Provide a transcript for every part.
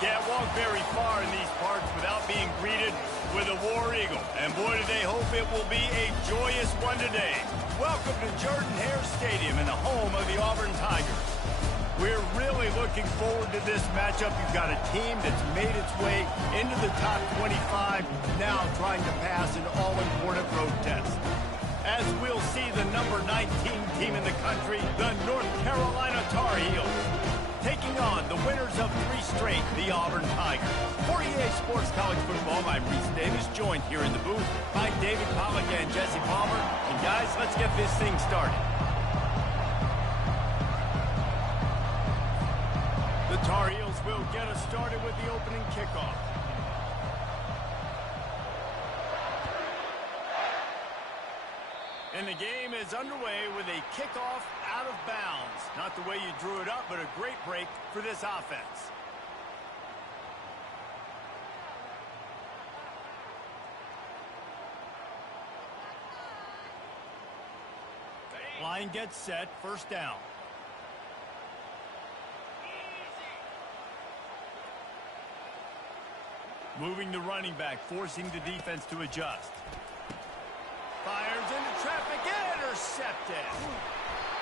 can't walk very far in these parts without being greeted with a War Eagle. And boy, do they hope it will be a joyous one today. Welcome to Jordan-Hare Stadium and the home of the Auburn Tigers. We're really looking forward to this matchup. You've got a team that's made its way into the top 25, now trying to pass an all-important road test. As we'll see the number 19 team in the country, the North Carolina Tar Heels, taking on the winners of 3 straight, the Auburn Tigers. For EA Sports College Football, I'm Reese Davis, joined here in the booth by David Pollack and Jesse Palmer. And guys, let's get this thing started. The Tar Heels will get us started with the opening kickoff. And the game is underway with a kickoff out of bounds. Not the way you drew it up, but a great break for this offense. Line gets set, first down. Moving the running back, forcing the defense to adjust. Fires into traffic, intercepted.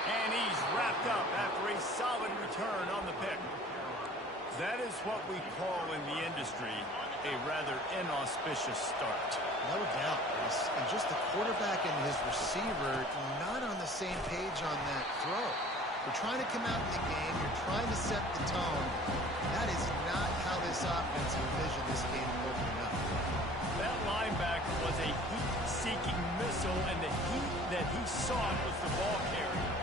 And he's wrapped up after a solid return on the pick. That is what we call in the industry a rather inauspicious start. No doubt. And just the quarterback and his receiver not on the same page on that throw. You're trying to come out in the game. You're trying to set the tone. That is not how this offense envisioned this game opening up. That linebacker was a heat-seeking missile, and the heat that he sought was the ball carrier.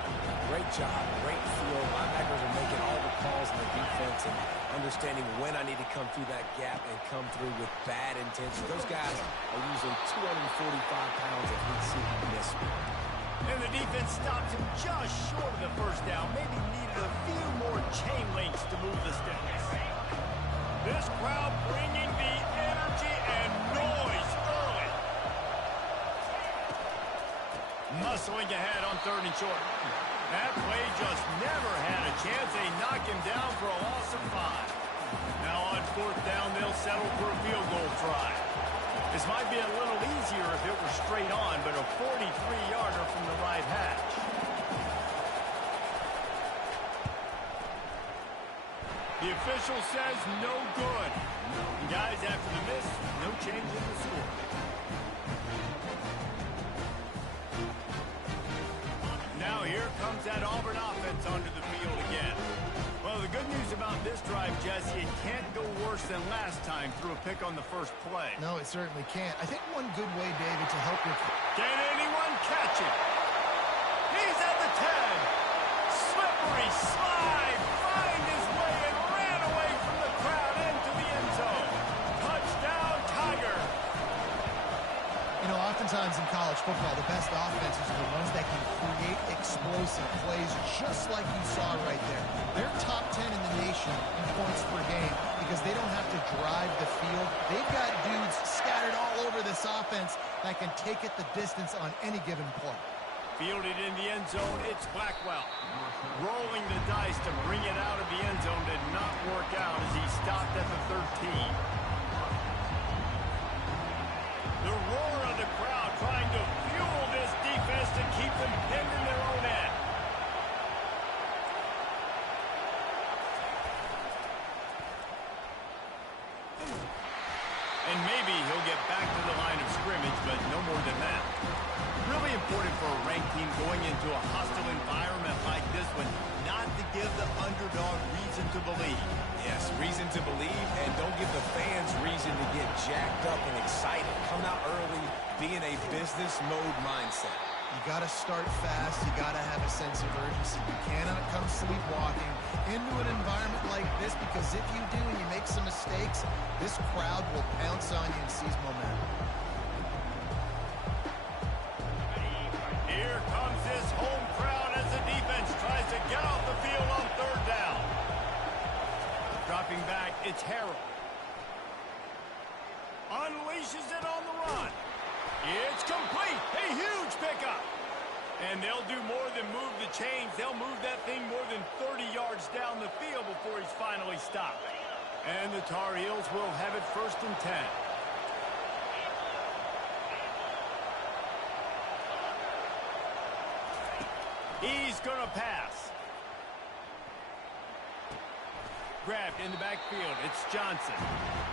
Great job, great field. Linebackers are making all the calls in the defense and understanding when I need to come through that gap and come through with bad intention. Those guys are using 245 pounds of heat-seeking missile. And the defense stops him just short of the first down. Maybe needed a few more chain links to move the sticks. This crowd bringing the energy and noise early. Muscling ahead on 3rd and short. That play just never had a chance. They knock him down for a loss of 5. Now on 4th down, they'll settle for a field goal try. This might be a little easier if it were straight on, but a 43-yarder from the right hash. The official says no good. And guys, after the miss, no change in the score. Now here comes that Auburn offense onto the field again. Well, the good news about this drive, Jesse, it can't go worse than last time through a pick on the first play. No, it certainly can't. I think one good way, David, to help your... Can anyone catch it? He's at the 10. Slippery slide. Find his way and ran away from the crowd into the end zone. Touchdown, Tiger. You know, oftentimes in college football, the best offenses are the ones that can create explosive plays just like you saw right there. They're top 10 in the nation in points per game because they don't have to drive the field. They've got dudes scattered all over this offense that can take it the distance on any given play. Fielded in the end zone, it's Blackwell. Rolling the dice to bring it out of the end zone did not work out as he stopped at the 13. The roar of the crowd trying to fuel this defense to keep them pinned in their own end. And maybe he'll get back to the line of scrimmage, but no more than that. Really important for a ranked team going into a hostile environment like this one, not to give the underdog reason to believe. Yes, reason to believe, and don't give the fans reason to get jacked up and excited. Come out early, be in a business mode mindset. You got to start fast. You got to have a sense of urgency. You cannot come sleepwalking into an environment like this because if you do and you make some mistakes, this crowd will pounce on you and seize momentum. Here comes this home crowd as the defense tries to get off the field on 3rd down. Dropping back, it's Harrell. Unleashes it on the run. It's complete. A huge pickup. And they'll do more than move the chains. They'll move that thing more than 30 yards down the field before he's finally stopped. And the Tar Heels will have it 1st and 10. He's going to pass. Grabbed in the backfield. It's Johnson.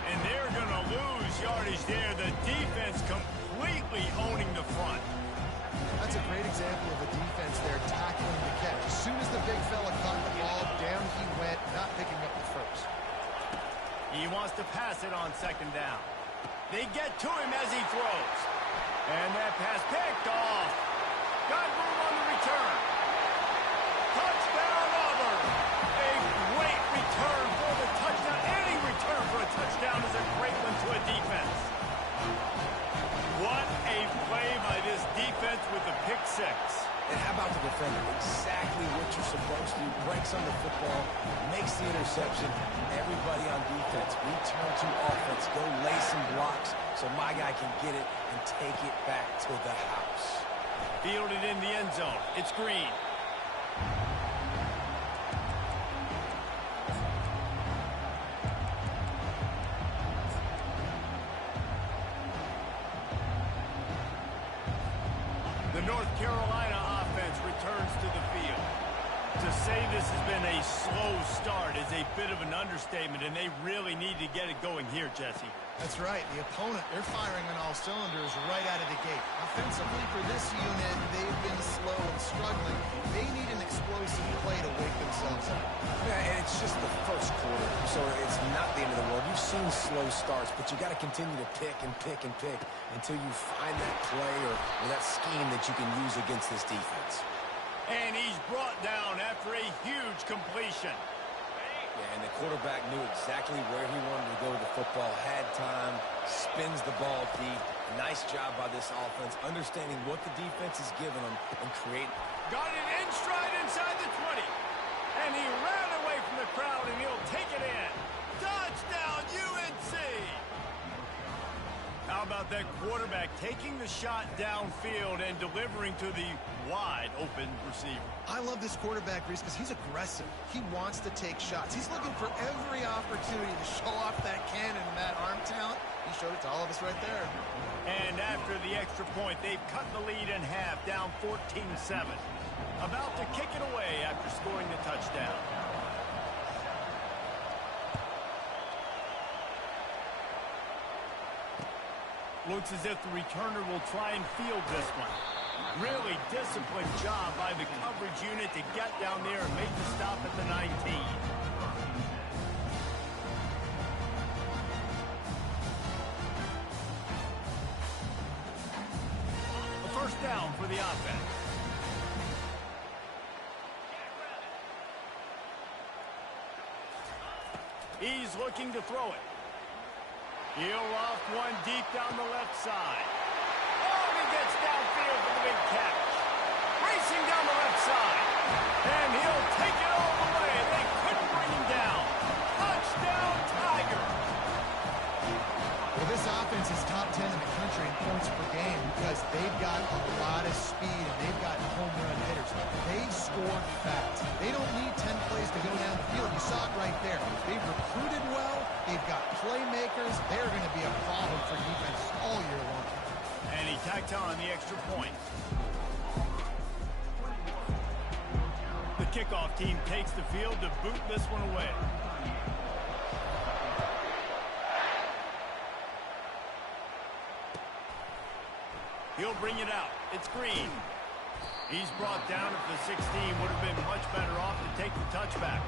And they're going to lose yardage there. The defense completely owning the front. That's a great example of a defense there tackling the catch. As soon as the big fella caught the ball, down he went, not picking up the first. He wants to pass it on 2nd down. They get to him as he throws. And that pass picked off. Got room on the return. Touchdown, Auburn. A great return for the touchdown. Any return for a touchdown is a great one to a defense. What a play by this defense with the pick 6. And how about the defender? Exactly what you're supposed to do. Breaks on the football, makes the interception. Everybody on defense, return to offense. Go lay some blocks so my guy can get it and take it back to the house. Fielded in the end zone. It's Green. The North Carolina offense returns to the field. To say this has been a slow start is a bit of an understatement, and they really need to get it going here, Jesse. That's right. The opponent, they're firing on all cylinders right out of the gate. Offensively for this unit, they've been slow and struggling. They need an explosive play to wake themselves up. Yeah, and it's just the first quarter, so it's not the end of the world. You've seen slow starts, but you got to continue to pick and pick and pick until you find that play or that scheme that you can use against this defense. And he's brought down after a huge completion. Yeah, and the quarterback knew exactly where he wanted to go with the football, had time, spins the ball deep. Nice job by this offense, understanding what the defense is giving them and create. Got it in stride inside the 20. And he ran away from the crowd, and he'll take it in. Touchdown, UNC! How about that quarterback taking the shot downfield and delivering to the wide-open receiver? I love this quarterback, Reese, because he's aggressive. He wants to take shots. He's looking for every opportunity to show off that cannon and that arm talent. He showed it to all of us right there. And after the extra point, they've cut the lead in half, down 14-7. About to kick it away after scoring the touchdown. Looks as if the returner will try and field this one. Really disciplined job by the coverage unit to get down there and make the stop at the 19. A first down for the offense. He's looking to throw it. He'll off one deep down the left side. Oh, and he gets downfield for the big catch. Racing down the left side. And he'll take it all the way. They couldn't bring him down. Touchdown, Tiger. Well, this offense is top 10 in the country in points per game because they've got a lot of speed and they've got home run hitters. They scored fast. They don't need 10 plays to go down the field. You saw it right there. They've recruited well. They've got playmakers. They're going to be a problem for defenses all year long. And he tacked on the extra point. The kickoff team takes the field to boot this one away. He'll bring it out. It's Green. He's brought down at the 16. Would have been much better off to take the touchback.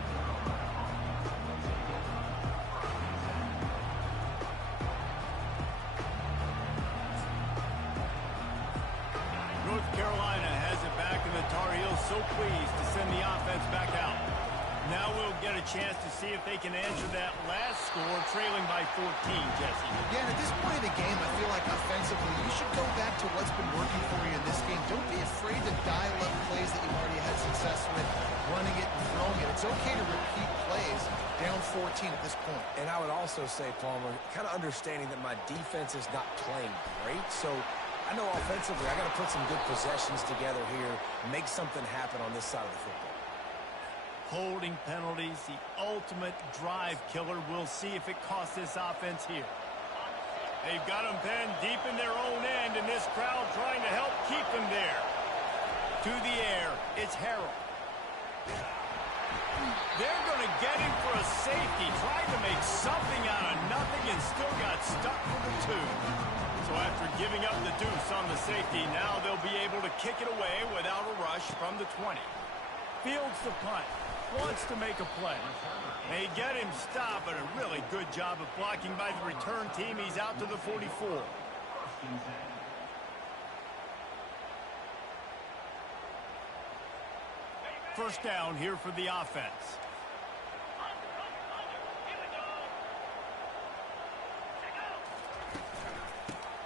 North Carolina has it back, and the Tar Heels so pleased to send the offense back out. Now we'll get a chance to see if they can answer that last score, trailing by 14, Jesse. Yeah, and at this point of the game, I feel like offensively, you should go back to what's been working for you in this game. Don't be afraid to dial up plays that you've already had success with, running it and throwing it. It's okay to repeat plays down 14 at this point. And I would also say, Palmer, kind of understanding that my defense is not playing great, so I know offensively I got to put some good possessions together here, make something happen on this side of the football. Holding penalties, the ultimate drive killer. We'll see if it costs this offense here. They've got them pinned deep in their own end, and this crowd trying to help keep them there. To the air, it's Harrell. They're going to get him for a safety. Tried to make something out of nothing and still got stuck for the 2. So after giving up the deuce on the safety, now they'll be able to kick it away without a rush from the 20. Fields the punt. Wants to make a play. They get him stopped, but a really good job of blocking by the return team. He's out to the 44. First down here for the offense.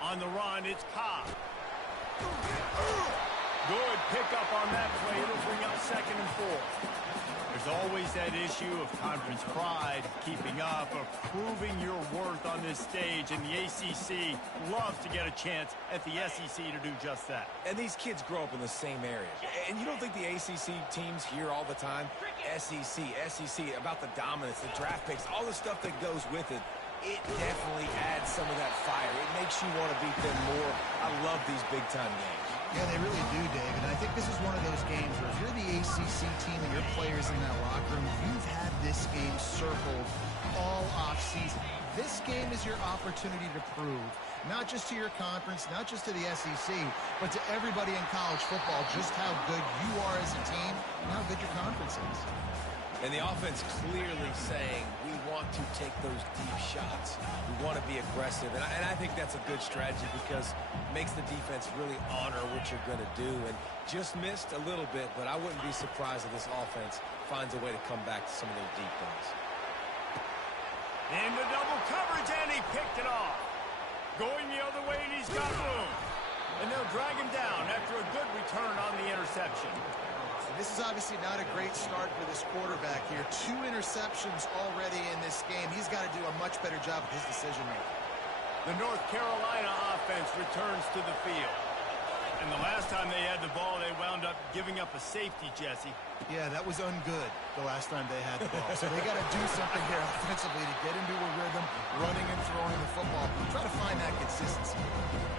On the run, it's Cobb. Good pickup on that play. It'll bring up 2nd and 4. There's always that issue of conference pride, keeping up, of proving your worth on this stage, and the ACC loves to get a chance at the SEC to do just that. And these kids grow up in the same area. And you don't think the ACC teams hear all the time, SEC, about the dominance, the draft picks, all the stuff that goes with it. It definitely adds some of that fire. It makes you want to beat them more. I love these big-time games. Yeah, they really do, David. And I think this is one of those games where if you're the ACC team and your players in that locker room, you've had this game circled all offseason. This game is your opportunity to prove, not just to your conference, not just to the SEC, but to everybody in college football, just how good you are as a team and how good your conference is. And the offense clearly saying, we want to take those deep shots. We want to be aggressive. And I think that's a good strategy because it makes the defense really honor what you're going to do. And just missed a little bit, but I wouldn't be surprised if this offense finds a way to come back to some of those deep ones. Into double coverage, and he picked it off. Going the other way, and he's got room. And they'll drag him down after a good return on the interception. This is obviously not a great start for this quarterback here. 2 interceptions already in this game. He's got to do a much better job with his decision-making. The North Carolina offense returns to the field. And the last time they had the ball, they wound up giving up a safety, Jesse. Yeah, that was ungood the last time they had the ball. So they got to do something here offensively to get into a rhythm, running and throwing the football. Try to find that consistency.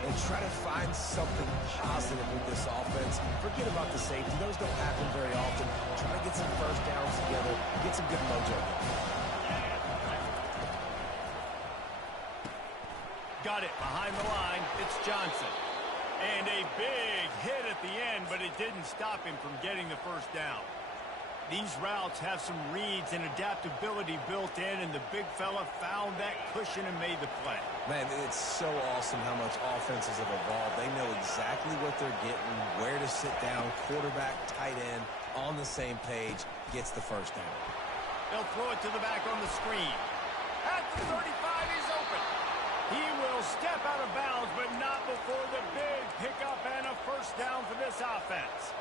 And try to find something positive with this offense. Forget about the safety. Those don't happen very often. Try to get some first downs together. Get some good mojo going. Got it behind the line. It's Johnson. And a big hit at the end, but it didn't stop him from getting the first down. These routes have some reads and adaptability built in, and the big fella found that cushion and made the play. Man, it's so awesome how much offenses have evolved. They know exactly what they're getting, where to sit down, quarterback, tight end, on the same page, gets the first down. They'll throw it to the back on the screen. At the 35, he's open. He will step out of bounds, but not before the big pickup and a first down for this offense.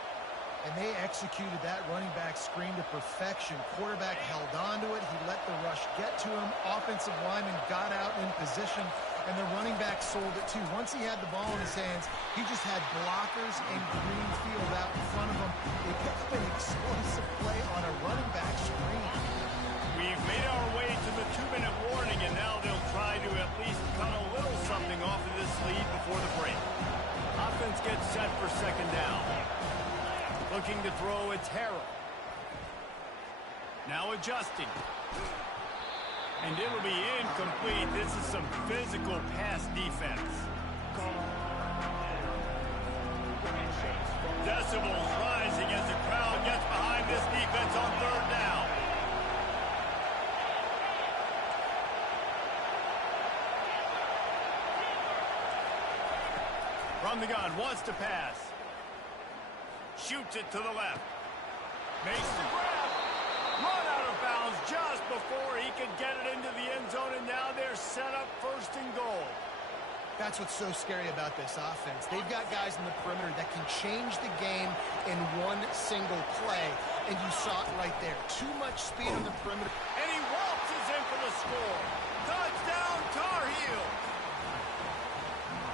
And they executed that running back screen to perfection. Quarterback held on to it. He let the rush get to him. Offensive lineman got out in position, and the running back sold it too. Once he had the ball in his hands, he just had blockers and green field out in front of him. They picked up an explosive play on a running back screen. We've made our way to the 2-minute warning, and now they'll try to at least cut a little something off of this lead before the break. Offense gets set for second down. Looking to throw, it's Harrell. Now adjusting. And it'll be incomplete. This is some physical pass defense. Decibels rising as the crowd gets behind this defense on third down. From the gun, wants to pass. Shoots it to the left. Makes the grab. Run out of bounds just before he could get it into the end zone, and now they're set up first and goal. That's what's so scary about this offense. They've got guys in the perimeter that can change the game in one single play, and you saw it right there. Too much speed on the perimeter. And he waltzes in for the score. Touchdown, Tar Heels.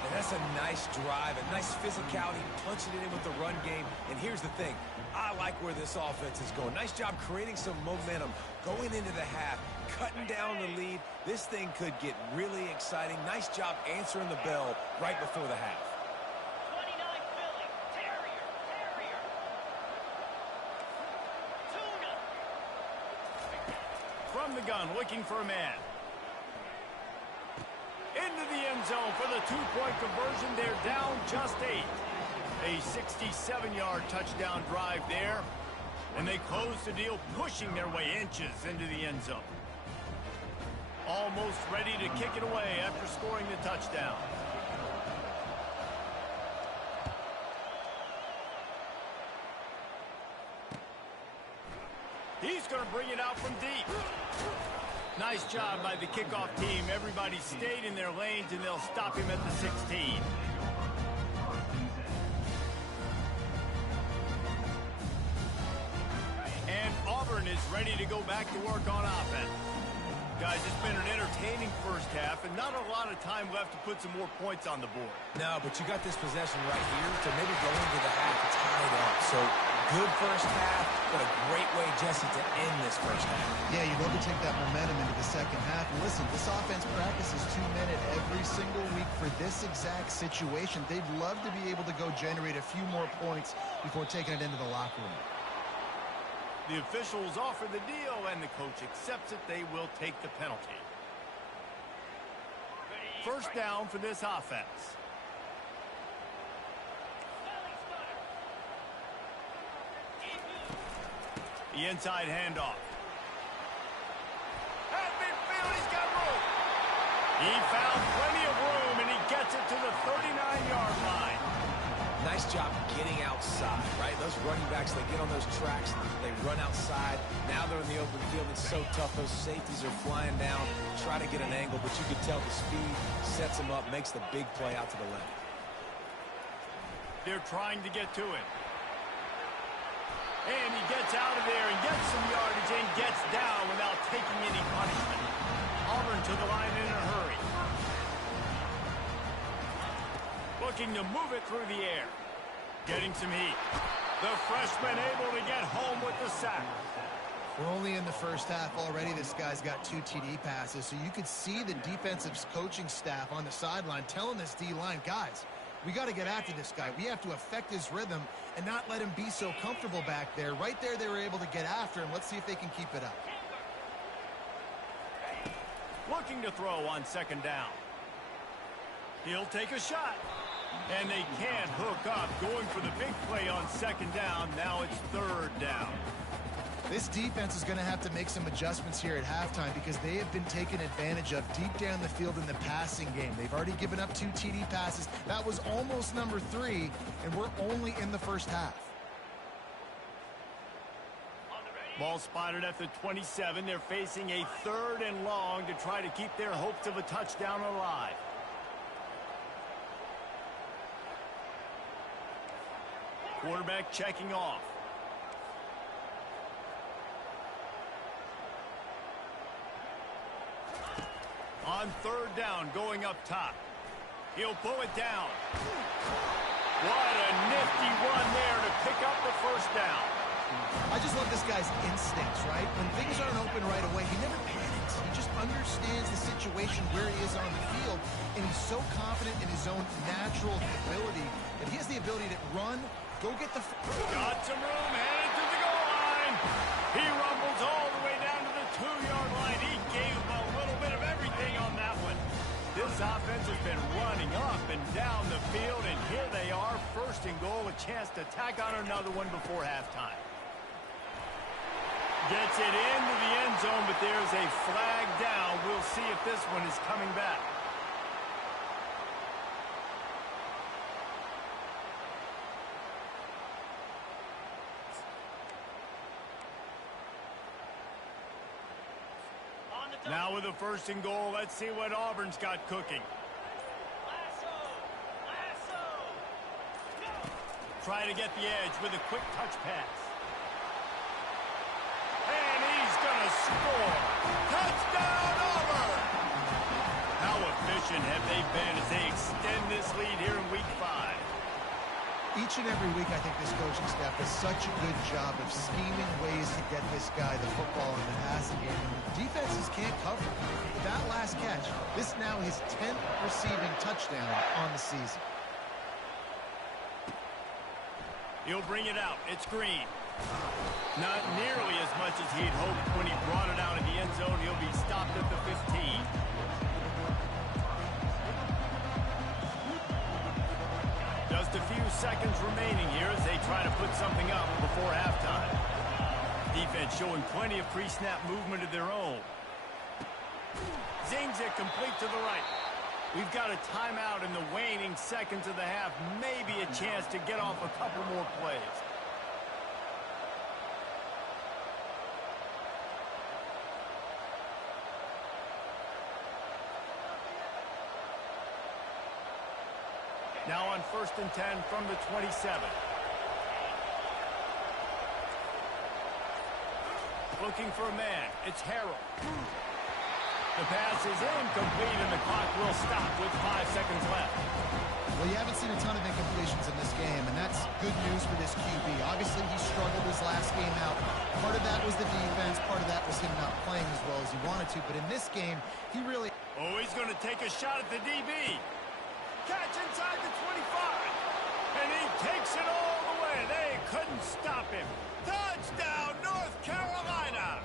And That's a nice drive, a nice physicality, punching it in with the run game. And here's the thing. I like where this offense is going. Nice job creating some momentum, going into the half, cutting down the lead. This thing could get really exciting. Nice job answering the bell right before the half. 29 Philly, Terrier. Tuna. From the gun, looking for a man. Into the end zone for the two-point conversion. They're down just 8. A 67-yard touchdown drive there. And they close the deal, pushing their way inches into the end zone. Almost ready to kick it away after scoring the touchdown. He's going to bring it out from deep. Nice job by the kickoff team. Everybody stayed in their lanes, and they'll stop him at the 16. And Auburn is ready to go back to work on offense. Guys, it's been an entertaining first half, and not a lot of time left to put some more points on the board. No, but you got this possession right here to maybe go into the half tied up. So good first half, but a great way, Jesse, to end this first half. Yeah, you'd love to take that momentum into the second half. And listen, this offense practices 2-minute every single week for this exact situation. They'd love to be able to go generate a few more points before taking it into the locker room. The officials offer the deal, and the coach accepts it. They will take the penalty. First down for this offense. The inside handoff. At midfield, he's got room. He found plenty of room, and he gets it to the 39-yard line. Nice job getting outside, right? Those running backs, they get on those tracks, they run outside. Now they're in the open field. It's so tough. Those safeties are flying down, try to get an angle, but you can tell the speed sets them up, makes the big play out to the left. They're trying to get to it. And he gets out of there and gets some yardage and gets down without taking any punishment. Auburn to the line in a hurry. Looking to move it through the air. Getting some heat. The freshman able to get home with the sack. We're only in the first half already. This guy's got 2 TD passes, so you could see the defensive coaching staff on the sideline telling this D-line, guys, we got to get after this guy. We have to affect his rhythm and not let him be so comfortable back there. Right there, they were able to get after him. Let's see if they can keep it up. Looking to throw on second down. He'll take a shot. And they can't hook up. Going for the big play on second down. Now it's third down. This defense is going to have to make some adjustments here at halftime because they have been taken advantage of deep down the field in the passing game. They've already given up 2 TD passes. That was almost number 3, and we're only in the first half. Ball spotted at the 27. They're facing a 3rd and long to try to keep their hopes of a touchdown alive. Quarterback checking off. On third down, going up top. He'll pull it down. What a nifty run there to pick up the first down. I just love this guy's instincts, right? When things aren't open right away, he never panics. He just understands the situation where he is on the field, and he's so confident in his own natural ability that he has the ability to run, go get the... Got some room, headed to the goal line. He rumbles all the way down to the 2-yard line. He gave him a little bit of everything on that one. This offense has been running up and down the field, and here they are, first and goal, a chance to tack on another one before halftime. Gets it into the end zone, but there's a flag down. We'll see if this one is coming back. Now with a first and goal, let's see what Auburn's got cooking. Try to get the edge with a quick touch pass. And he's going to score. Touchdown, Auburn! How efficient have they been as they extend this lead here in Week 5? Each and every week, I think this coaching staff does such a good job of scheming ways to get this guy the football in the passing game. And defenses can't cover. That last catch, this now his 10th receiving touchdown on the season. He'll bring it out. It's Green. Not nearly as much as he'd hoped when he brought it out in the end zone. He'll be stopped at the 15. Just a few seconds remaining here as they try to put something up before halftime. Defense showing plenty of pre-snap movement of their own. Zings it complete to the right. We've got a timeout in the waning seconds of the half. Maybe a chance to get off a couple more plays. Now on 1st and 10 from the 27. Looking for a man. It's Harrell. The pass is incomplete, and the clock will stop with 5 seconds left. Well, you haven't seen a ton of incompletions in this game, and that's good news for this QB. Obviously, he struggled his last game out. Part of that was the defense. Part of that was him not playing as well as he wanted to. But in this game, he really... Oh, he's going to take a shot at the DB. Catch inside the 25. And he takes it all the way. They couldn't stop him. Touchdown, North Carolina.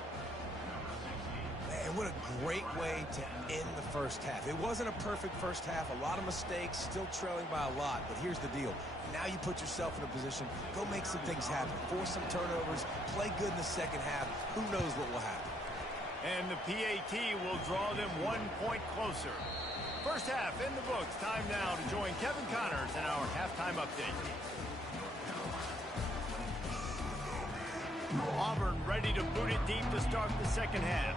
Man, what a great way to end the first half. It wasn't a perfect first half. A lot of mistakes, still trailing by a lot. But here's the deal. Now you put yourself in a position, go make some things happen. Force some turnovers, play good in the second half. Who knows what will happen? And the PAT will draw them 1 point closer. First half in the books. Time now to join Kevin Connors in our halftime update. Auburn ready to boot it deep to start the second half.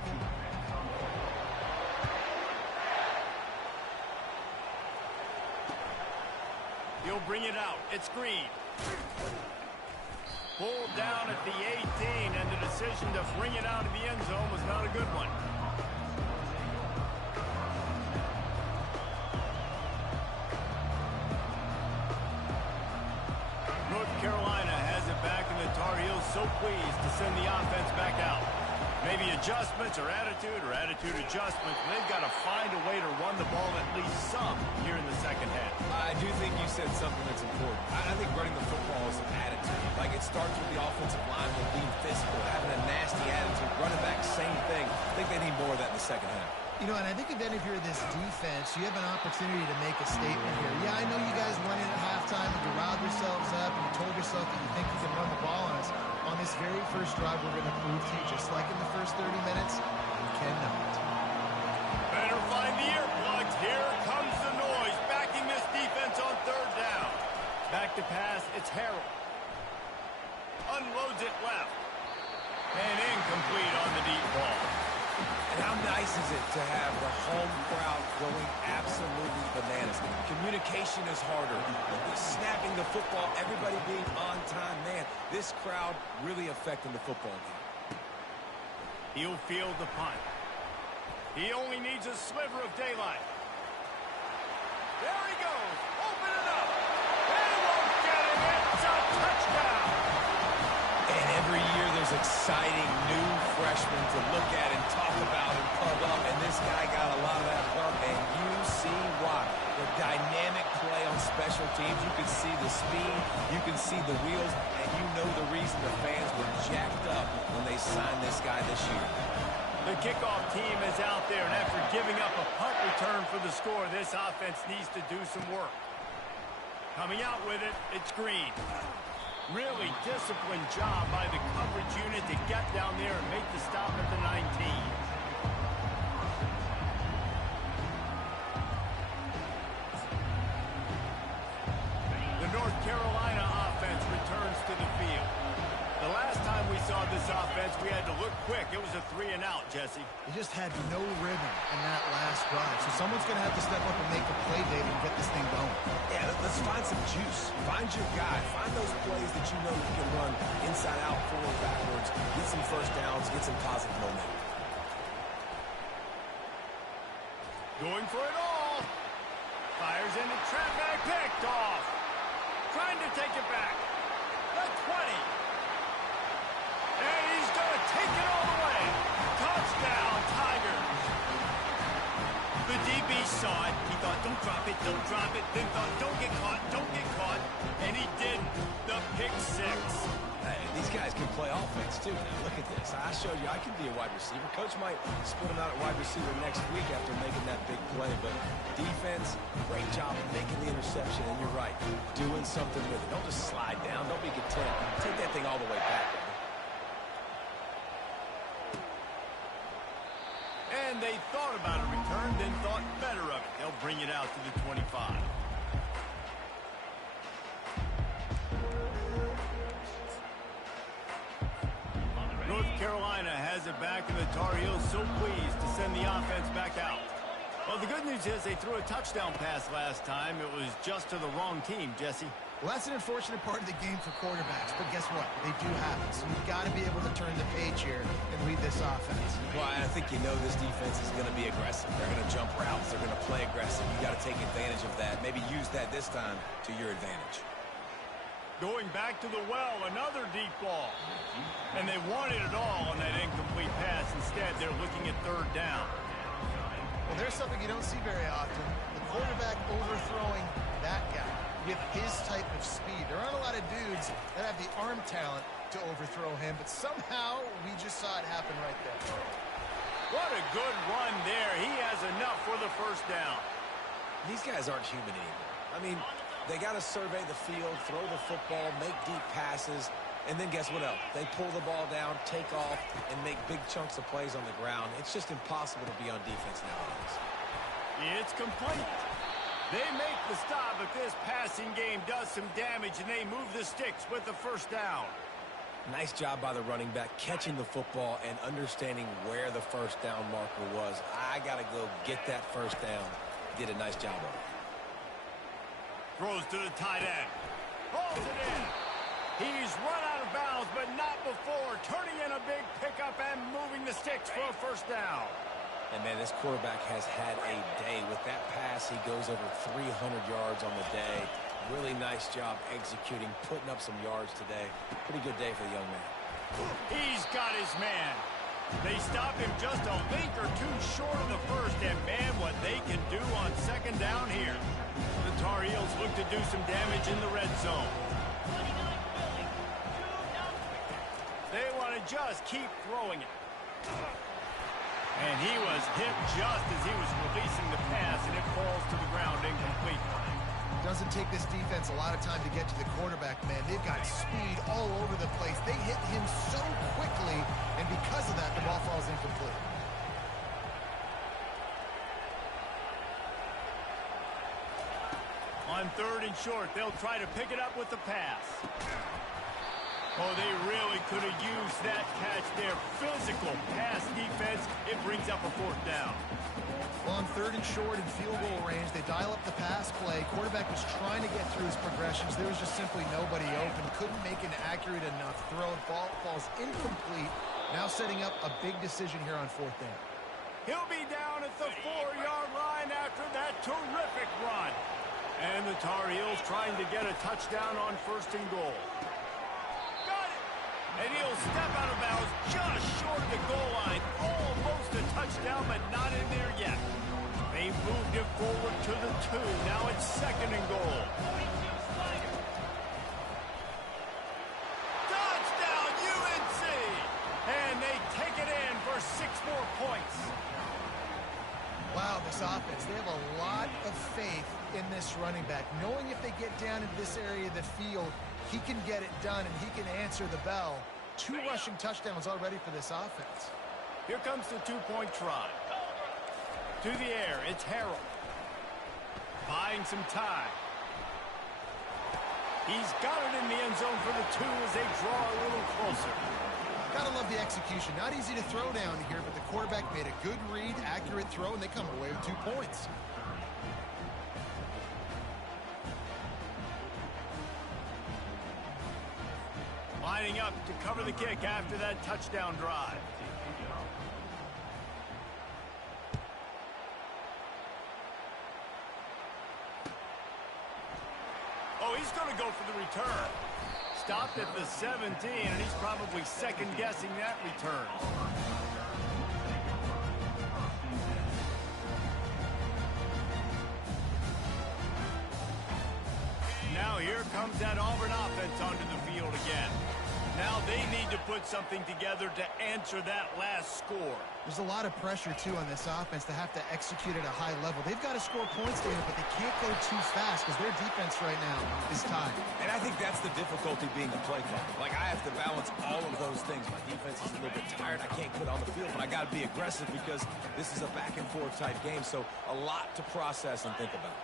He'll bring it out. It's Green. Pulled down at the 18, and the decision to bring it out of the end zone was not a good one. North Carolina has it back, and the Tar Heels so pleased to send the offense back out. Maybe adjustments or attitude adjustments. They've got to find a way to run the ball at least some here in the second half. I do think you said something that's important. I think running the football is an attitude. Like, it starts with the offensive line with being physical, having a nasty attitude. Running back, same thing. I think they need more of that in the second half. You know, and I think then if you're this defense, you have an opportunity to make a statement here. Yeah, I know you guys went in at halftime and you riled yourselves up and you told yourself that you think you can run the ball on us. On this very first drive, we're going to prove to you, just like in the first 30 minutes, you cannot. Better find the earplugs. Here comes the noise, backing this defense on third down. Back to pass, it's Harrell. Unloads it left. And incomplete on the deep ball. And how nice is it to have the home crowd going absolutely bananas? Communication is harder. Snapping the football, everybody being on time. Man, this crowd really affecting the football game. He'll field the punt. He only needs a sliver of daylight. There he goes. Open it up. They won't get it. It's a touchdown. And every year there's exciting new freshmen to look at and talk about and pub up. And this guy got a lot of that pub, and you see why. The dynamic play on special teams. You can see the speed. You can see the wheels. And you know the reason the fans were jacked up when they signed this guy this year. The kickoff team is out there, and after giving up a punt return for the score, this offense needs to do some work. Coming out with it, it's Green. Really disciplined job by the coverage unit to get down there and make the stop at the 19. The North Carolina offense returns to the field. The last time we saw this offense, we had to look quick. It was a 3-and-out, Jesse. They just had no rhythm in that last drive. So someone's going to have to step up and make a play, David, and get this thing going. Yeah, let's find some juice. Find your guy. Find those plays that you know you can run inside out, forward, backwards. Get some first downs. Get some positive momentum. Going for it all. Fires into traffic. Picked off. Trying to take it back. The 20. And he's going to take it all the way. Touchdown, Tigers. The DB saw it. He thought, don't drop it, don't drop it. Then thought, don't get caught, don't get caught. And he didn't. The pick 6. Hey, these guys can play offense, too. Now, look at this. I showed you I can be a wide receiver. Coach might split him out at wide receiver next week after making that big play. But defense, great job making the interception. And you're right, doing something with it. Don't just slide down. Don't be content. Take that thing all the way back. And they thought about a return, then thought better of it. They'll bring it out to the 25. North Carolina has it back, and the Tar Heels so pleased to send the offense back out. Well, the good news is they threw a touchdown pass last time. It was just to the wrong team, Jesse. Well, that's an unfortunate part of the game for quarterbacks, but guess what? They do have it, so you've got to be able to turn the page here and lead this offense. Well, I think you know this defense is going to be aggressive. They're going to jump routes. They're going to play aggressive. You got to take advantage of that. Maybe use that this time to your advantage. Going back to the well, another deep ball. And they wanted it all on that incomplete pass. Instead, they're looking at 3rd down. Well, there's something you don't see very often. The quarterback overthrowing that guy with his type of speed. There aren't a lot of dudes that have the arm talent to overthrow him, but somehow we just saw it happen right there. What a good run there. He has enough for the 1st down. These guys aren't human anymore. I mean, they got to survey the field, throw the football, make deep passes, and then guess what else? They pull the ball down, take off, and make big chunks of plays on the ground. It's just impossible to be on defense nowadays. It's complete. They make the stop, but this passing game does some damage, and they move the sticks with the 1st down. Nice job by the running back, catching the football and understanding where the 1st down marker was. I got to go get that 1st down. Did a nice job of it. Throws to the tight end. Hauls it in. He's run out of bounds, but not before. Turning in a big pickup and moving the sticks for a 1st down. And, man, this quarterback has had a day. With that pass, he goes over 300 yards on the day. Really nice job executing, putting up some yards today. Pretty good day for the young man. He's got his man. They stopped him just a link or two short of the 1st, and, man, what they can do on 2nd down here. The Tar Heels look to do some damage in the red zone. They want to just keep throwing it. And he was hit just as he was releasing the pass, and it falls to the ground incomplete. Doesn't take this defense a lot of time to get to the quarterback, man. They've got speed all over the place. They hit him so quickly, and because of that, the ball falls incomplete. On 3rd and short, they'll try to pick it up with the pass. Oh, they really could have used that catch there. Physical pass defense. It brings up a 4th down. Well, on 3rd and short and field goal range, they dial up the pass play. Quarterback was trying to get through his progressions. There was just simply nobody open. Couldn't make an accurate enough throw. Ball falls incomplete. Now setting up a big decision here on 4th down. He'll be down at the 4-yard line after that terrific run. And the Tar Heels trying to get a touchdown on 1st and goal. Got it! And he'll step out of bounds just short of the goal line. Almost a touchdown, but not in there yet. They moved it forward to the 2. Now it's 2nd and goal. Touchdown, UNC! And they take it in for 6 more points. Wow, this offense, they have a lot of faith in this running back, knowing if they get down into this area of the field, he can get it done and he can answer the bell. 2 rushing touchdowns already for this offense. Here comes the 2-point try. To the air, it's Harrell. Buying some time. He's got it in the end zone for the 2 as they draw a little closer. Gotta love the execution. Not easy to throw down here, but the quarterback made a good read, accurate throw, and they come away with 2 points. Lining up to cover the kick after that touchdown drive. He's going to go for the return. Stopped at the 17, and he's probably second-guessing that return. Now here comes that Auburn offense onto the field again. Now they need to put something together to answer that last score. There's a lot of pressure, too, on this offense to have to execute at a high level. They've got to score points, David, but they can't go too fast because their defense right now is tied. And I think that's the difficulty being a play caller. Like, I have to balance all of those things. My defense is a little bit tired. I can't quit on the field, but I got to be aggressive because this is a back-and-forth type game, so a lot to process and think about.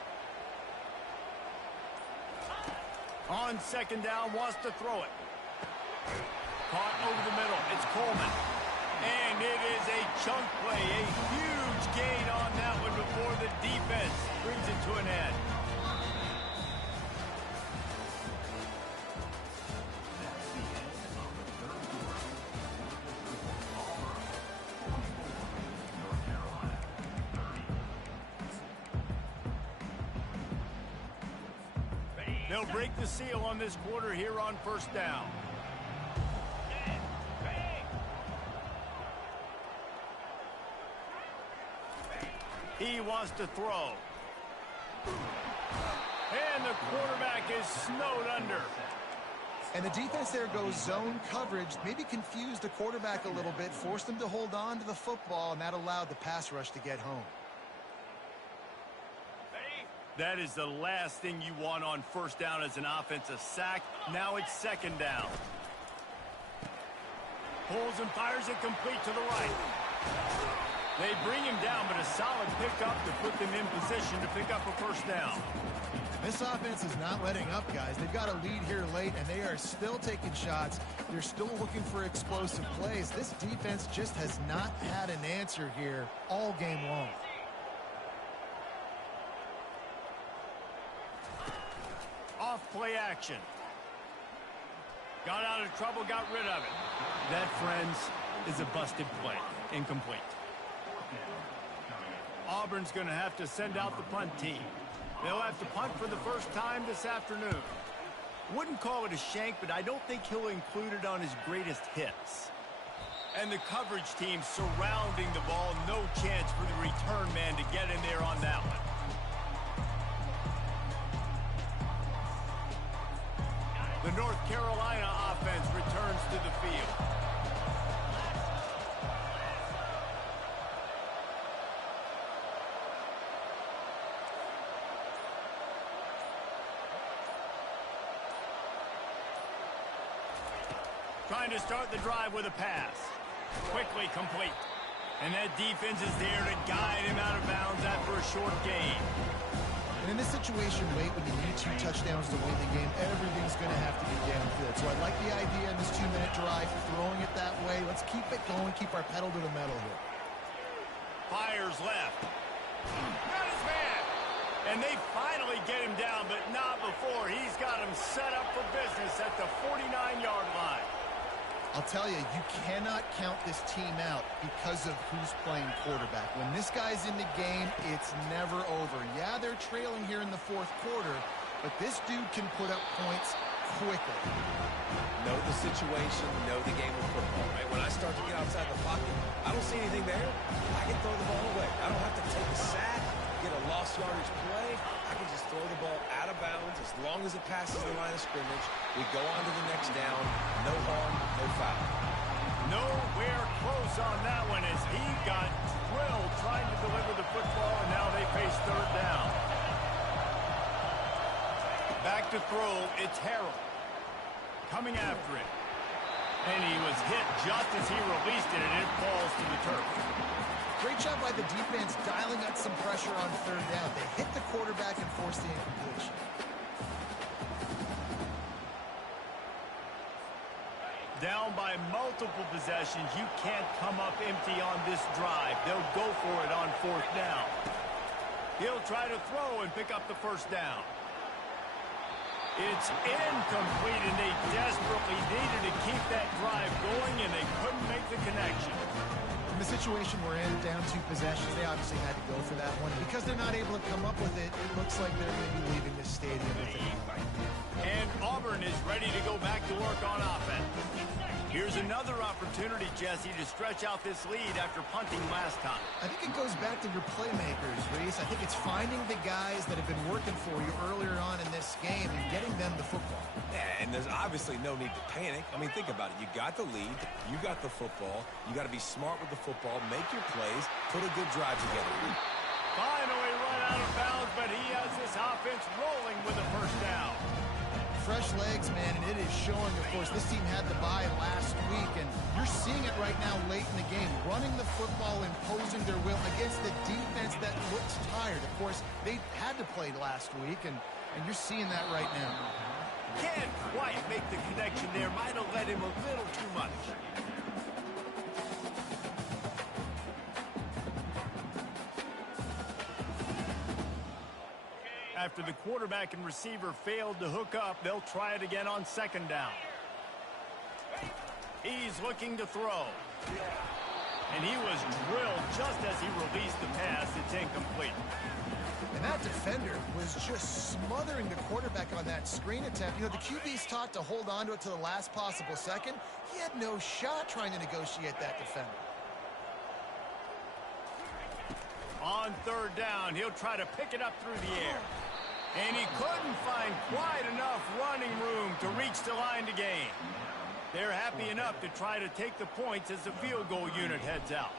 On second down, wants to throw it. Caught over the middle. It's Coleman. And it is a chunk play. A huge gain on that one before the defense brings it to an end. They'll break the seal on this quarter here on first down. He wants to throw. And the quarterback is snowed under. And the defense there goes zone coverage, maybe confused the quarterback a little bit, forced him to hold on to the football, and that allowed the pass rush to get home. That is the last thing you want on first down as an offensive sack. Now it's second down. Pulls and fires it complete to the right. They bring him down, but a solid pickup to put them in position to pick up a first down. This offense is not letting up, guys. They've got a lead here late, and they are still taking shots. They're still looking for explosive plays. This defense just has not had an answer here all game long. Off play action. Got out of trouble, got rid of it. That, friends, is a busted play. Incomplete. Auburn's going to have to send out the punt team. They'll have to punt for the first time this afternoon. Wouldn't call it a shank, but I don't think he'll include it on his greatest hits. And the coverage team surrounding the ball. No chance for the return man to get in there on that one. The North Carolina offense returns to the field. Trying to start the drive with a pass. Quickly complete. And that defense is there to guide him out of bounds after a short gain. And in this situation, late when you need 2 touchdowns to win the game, everything's going to have to be downfield. So I like the idea in this 2-minute drive, throwing it that way. Let's keep it going, keep our pedal to the metal here. Fires left. Got his man. And they finally get him down, but not before. He's got him set up for business at the 49-yard line. I'll tell you, you cannot count this team out because of who's playing quarterback. When this guy's in the game, it's never over. Yeah, they're trailing here in the fourth quarter, but this dude can put up points quickly. Know the situation, know the game of football, right? When I start to get outside the pocket, I don't see anything there. I can throw the ball away. I don't have to take a sack, get a lost yardage play. I can just throw the ball out of bounds as long as it passes the line of scrimmage. We go on to the next down. No harm, no foul. Nowhere close on that one as he got drilled trying to deliver the football, and now they face third down. Back to throw, it's Harrell. Coming after it. And he was hit just as he released it, and it falls to the turf. Great job by the defense dialing up some pressure on third down. They hit the quarterback and forced the incompletion. Down by multiple possessions. You can't come up empty on this drive. They'll go for it on fourth down. He'll try to throw and pick up the first down. It's incomplete, and they desperately needed to keep that drive going, and they couldn't make the connection. In the situation we're in, down 2 possessions, they obviously had to go for that one. Because they're not able to come up with it, it looks like they're going to be leaving this stadium with it. is ready to go back to work on offense. Here's another opportunity, Jesse, to stretch out this lead after punting last time. I think it goes back to your playmakers, Reese. I think it's finding the guys that have been working for you earlier on in this game and getting them the football. Yeah, and there's obviously no need to panic. I mean, think about it. You got the lead. You got the football. You got to be smart with the football, make your plays, put a good drive together. Finally run out of bounds, but he has this offense rolling with a first down. Fresh legs, man, and it is showing, of course. This team had the bye last week, and you're seeing it right now late in the game. Running the football, imposing their will against the defense that looks tired. Of course, they had to play last week, and you're seeing that right now. Can't quite make the connection there. Might have let him a little too much. After the quarterback and receiver failed to hook up, they'll try it again on second down. He's looking to throw. And he was drilled just as he released the pass. It's incomplete. And that defender was just smothering the quarterback on that screen attempt. You know, the QB's taught to hold on to it to the last possible second. He had no shot trying to negotiate that defender. On third down, he'll try to pick it up through the air. And he couldn't find quite enough running room to reach the line to gain. They're happy enough to try to take the points as the field goal unit heads out.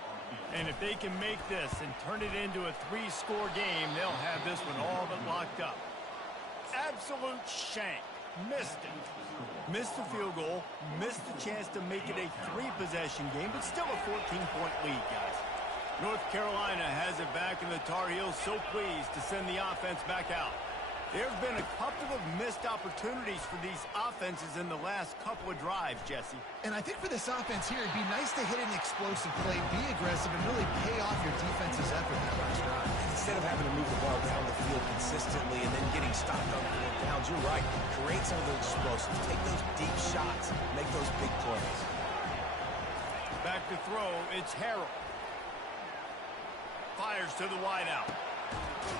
And if they can make this and turn it into a 3-score game, they'll have this one all but locked up. Absolute shank. Missed it. Missed the field goal. Missed the chance to make it a 3-possession game, but still a 14-point lead, guys. North Carolina has it back, and the Tar Heels so pleased to send the offense back out. There's been a couple of missed opportunities for these offenses in the last couple of drives, Jesse. And I think for this offense here, it'd be nice to hit an explosive play, be aggressive, and really pay off your defense's effort that last drive. Instead of having to move the ball down the field consistently and then getting stopped on 4 downs, you're right. Create some of those explosives. Take those deep shots. Make those big plays. Back to throw, it's Harrell. Fires to the wideout.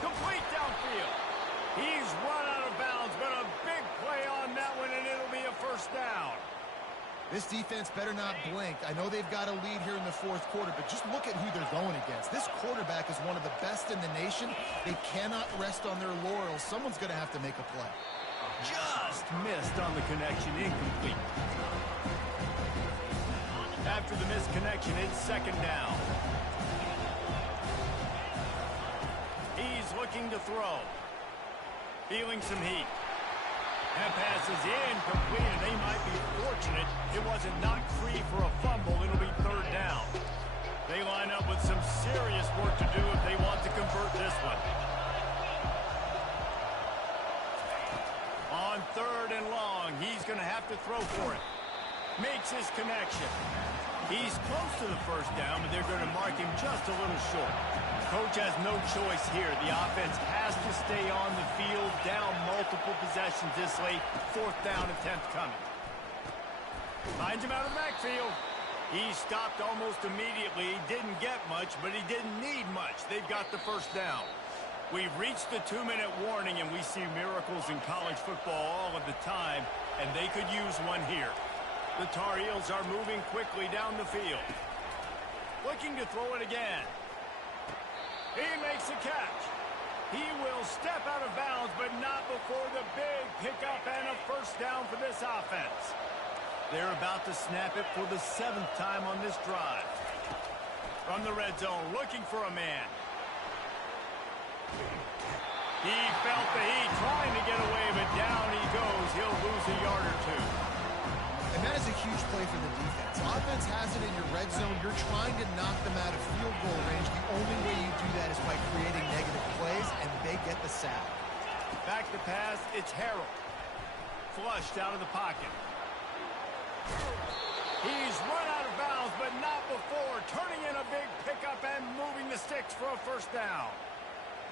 Complete downfield. He's run out of bounds, but a big play on that one, and it'll be a first down. This defense better not blink. I know they've got a lead here in the fourth quarter, but just look at who they're going against. This quarterback is one of the best in the nation. They cannot rest on their laurels. Someone's going to have to make a play. Just missed on the connection, incomplete. After the missed connection, it's second down. He's looking to throw. Feeling some heat. That pass is incomplete, and they might be fortunate it wasn't knocked free for a fumble. It'll be third down. They line up with some serious work to do if they want to convert this one. On third and long, he's going to have to throw for it. Makes his connection. He's close to the first down, but they're going to mark him just a little short. Coach has no choice here. The offense has to stay on the field, down multiple possessions this late. Fourth down attempt coming. Finds him out of the backfield. He stopped almost immediately. He didn't get much, but he didn't need much. They've got the first down. We've reached the 2-minute warning, and we see miracles in college football all of the time, and they could use one here. The Tar Heels are moving quickly down the field. Looking to throw it again. He makes a catch. He will step out of bounds, but not before the big pickup and a first down for this offense. They're about to snap it for the 7th time on this drive. From the red zone, looking for a man. He felt the heat, trying to get away, but down he goes. He'll lose a yard or two. And that is a huge play for the defense. Offense has it in your red zone. You're trying to knock them out of field goal range. The only way you do that is by creating negative plays, and they get the sack. Back to pass, it's Harrell. Flushed out of the pocket. He's run out of bounds, but not before. Turning in a big pickup and moving the sticks for a first down.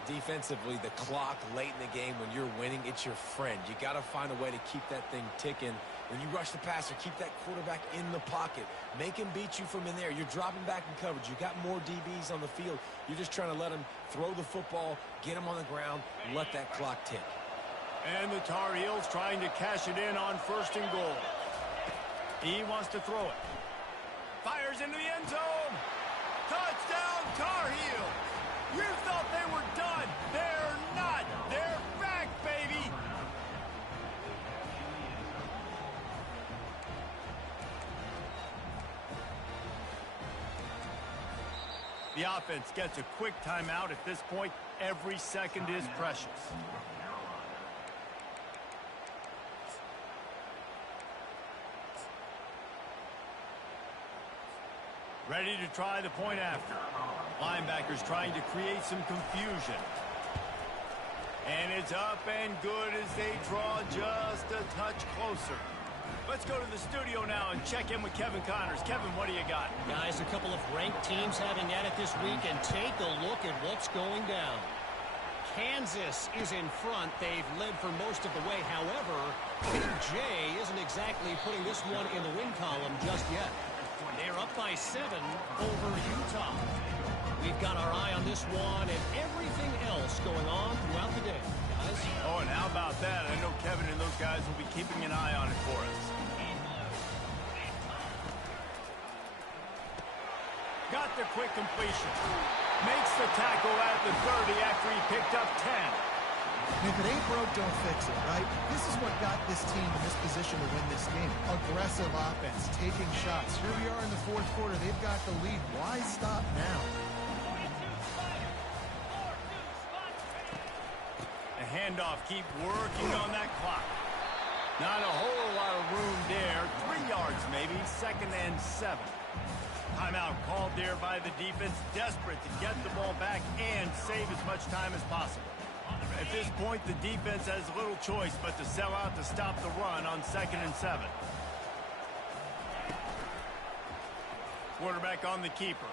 Defensively, the clock late in the game when you're winning, it's your friend. You got to find a way to keep that thing ticking. When you rush the passer, keep that quarterback in the pocket. Make him beat you from in there. You're dropping back in coverage. You got more DBs on the field. You're just trying to let him throw the football, get him on the ground, let that clock tick. And the Tar Heels trying to cash it in on 1st and goal. He wants to throw it. Fires into the end zone. Touchdown, Tar Heels. You thought they were done. They're not. They're back, baby. The offense gets a quick timeout. At this point, every second is precious. Ready to try the point after. Linebackers trying to create some confusion. And it's up and good as they draw just a touch closer. Let's go to the studio now and check in with Kevin Connors. Kevin, what do you got? Guys, a couple of ranked teams having at it this week, and take a look at what's going down. Kansas is in front. They've led for most of the way. However, Big J isn't exactly putting this one in the win column just yet. They're up by 7 over Utah. We've got our eye on this one and everything else going on throughout the day, guys. Oh, and how about that? I know Kevin and those guys will be keeping an eye on it for us. Got the quick completion. Makes the tackle at the 30 after he picked up 10. And if it ain't broke, don't fix it, right? This is what got this team in this position to win this game. Aggressive offense, taking shots. Here we are in the 4th quarter. They've got the lead. Why stop now? The handoff, keep working on that clock. Not a whole lot of room there. 3 yards maybe, 2nd and 7. Timeout called there by the defense, desperate to get the ball back and save as much time as possible. At this point, the defense has little choice but to sell out to stop the run on 2nd and 7. Quarterback on the keeper.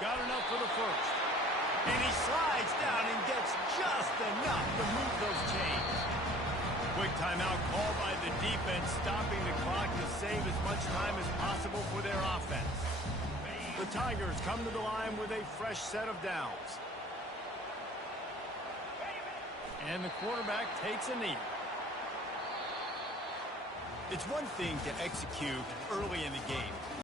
Got enough for the first. And he slides down and gets just enough to move those chains. Quick timeout called by the defense, stopping the clock to save as much time as possible for their offense. The Tigers come to the line with a fresh set of downs. And the quarterback takes a knee. It's one thing to execute early in the game.